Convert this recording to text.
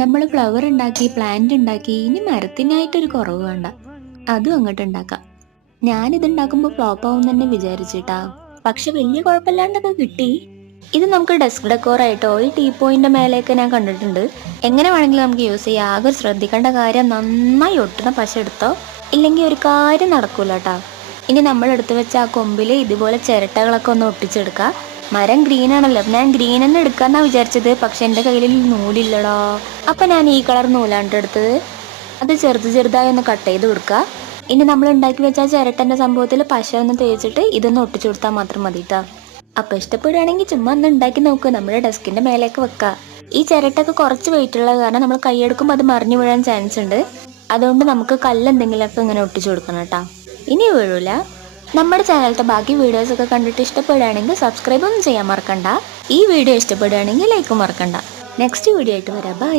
നമ്മൾ ഫ്ലവർ ഉണ്ടാക്കി പ്ലാന്റ് ഉണ്ടാക്കി ഇനി മരത്തിനായിട്ടൊരു കുറവ് വേണ്ട. അതും അങ്ങോട്ട് ഉണ്ടാക്കാം. ഞാനിത് ഉണ്ടാക്കുമ്പോൾ ഫ്ലോപ്പ് ആവും തന്നെ വിചാരിച്ചിട്ടാ. പക്ഷെ വലിയ കുഴപ്പമില്ലാണ്ടൊക്കെ കിട്ടി. ഇത് നമുക്ക് ഡെസ്ക് ഡെക്കോർ ആയിട്ടോ ഈ ടീ പോയിന്റ് മേലെയൊക്കെ ഞാൻ കണ്ടിട്ടുണ്ട്. എങ്ങനെ വേണമെങ്കിലും നമുക്ക് യൂസ് ചെയ്യാം. ആകെ ശ്രദ്ധിക്കേണ്ട കാര്യം നന്നായി ഒട്ടുന്ന പശ എടുത്തോ? ഇല്ലെങ്കിൽ ഒരു കാര്യം നടക്കൂല ഇനി നമ്മൾ എടുത്തു വെച്ച ആ കൊമ്പിൽ ഇതുപോലെ ചിരട്ടകളൊക്കെ ഒന്ന് ഒട്ടിച്ചെടുക്കുക മരം ഗ്രീൻ ആണല്ലോ. ഞാൻ ഗ്രീൻ എന്ന് എടുക്കാന്നാ വിചാരിച്ചത്. പക്ഷെ എന്റെ കയ്യിൽ നൂലില്ലടോ. അപ്പൊ ഞാൻ ഈ കളർ നൂലാണ് എടുത്തത്. അത് ചെറുത് ചെറുതായി ഒന്ന് കട്ട് ചെയ്ത് കൊടുക്കുക ഇനി നമ്മൾ ഉണ്ടാക്കി വെച്ച ചിരട്ടന്റെ സംഭവത്തിൽ പശ ഒന്ന് തേച്ചിട്ട് ഇതൊന്ന് ഒട്ടിച്ചു കൊടുത്താൽ മാത്രം മതി കേട്ടോ അപ്പൊ ഇഷ്ടപ്പെടുകയാണെങ്കിൽ ചുമ്മാ ഒന്ന് ഉണ്ടാക്കി നോക്കുക നമ്മുടെ ഡെസ്കിന്റെ മേലേക്ക് വെക്കുക ഈ ചിരട്ടൊക്കെ കുറച്ച് വെയിറ്റ് ഉള്ളത് കാരണം നമ്മൾ കൈയെടുക്കുമ്പോൾ അത് മറിഞ്ഞു വീഴാൻ ചാൻസ് ഉണ്ട്. അതുകൊണ്ട് നമുക്ക് കല്ലെന്തെങ്കിലുമൊക്കെ ഇങ്ങനെ ഒട്ടിച്ചു കൊടുക്കണം കേട്ടോ. ഇനി വീഴൂല. നമ്മുടെ ചാനലത്തെ ബാക്കി വീഡിയോസ് ഒക്കെ കണ്ടിട്ട് ഇഷ്ടപ്പെടുകയാണെങ്കിൽ സബ്സ്ക്രൈബ് ഒന്നും ചെയ്യാൻ മറക്കണ്ട. ഈ വീഡിയോ ഇഷ്ടപ്പെടുകയാണെങ്കിൽ ലൈക്ക് മറക്കണ്ട. നെക്സ്റ്റ് വീഡിയോ ആയിട്ട് വരാം. ബൈ